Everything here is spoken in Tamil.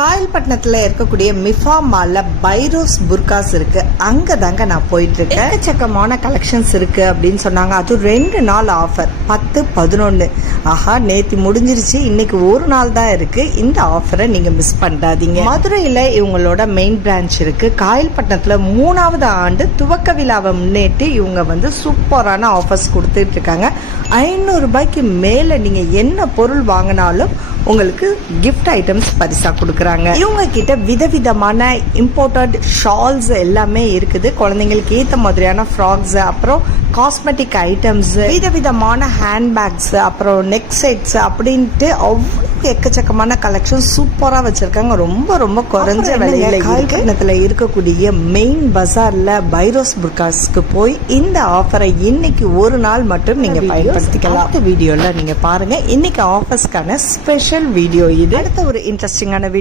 காயல்பட்டினத்தில் இருக்கக்கூடிய மிஃபா மால்ல பைரோஸ் புர்காஸ் இருக்கு. அங்க தாங்க நான் போயிட்டு இருக்கேன். எக்கச்சக்கமான கலெக்ஷன்ஸ் இருக்கு அப்படின்னு சொன்னாங்க. அது 2 நாள் ஆஃபர் 10-11. ஆஹா, நேத்தி முடிஞ்சிருச்சு, இன்னைக்கு ஒரு நாள் தான் இருக்கு. இந்த ஆஃபரை நீங்க மிஸ் பண்ணாதீங்க. மதுரையில இவங்களோட மெயின் பிரான்ச் இருக்கு. காயல்பட்டினத்துல 3வது ஆண்டு துவக்க விழாவை முன்னிட்டு இவங்க சூப்பரான ஆஃபர்ஸ் கொடுத்துட்டு இருக்காங்க. 500 ரூபாய்க்கு மேல நீங்க என்ன பொருள் வாங்கினாலும் உங்களுக்கு கிஃப்ட் ஐட்டம்ஸ் பரிசா கொடுக்குறாங்க. இவங்க கிட்ட விதவிதமான இம்போர்ட்டட் ஷால்ஸ் எல்லாமே இருக்குது. குழந்தைங்களுக்கு ஏற்ற மாதிரியான ஃப்ராக்ஸ், அப்புறம் காஸ்மெட்டிக் ஐட்டம்ஸ், விதவிதமான ஹேண்ட்பேக்ஸ், அப்புறம் நெக் செட்ஸ் அப்படின்ட்டு அவ்வளோ எக்கச்சக்கமான கலெக்ஷன் சூப்பராக வச்சிருக்காங்க. ரொம்ப ரொம்ப குறைஞ்ச விலையில காயல்பட்டினத்தில் இருக்கக்கூடிய மெயின் பஜார்ல பைரோஸ் புர்காஸ்க்கு போய் இந்த ஆஃபரை இன்னைக்கு ஒரு நாள் மட்டும் நீங்க பயன்படுத்திக்கலாம். அடுத்த வீடியோல நீங்க பாருங்க. இன்னைக்கு ஆஃபர்ஸ்க்கான ஸ்பெஷல் வீடியோ இது. அடுத்த ஒரு இன்ட்ரெஸ்டிங்கான வீடியோ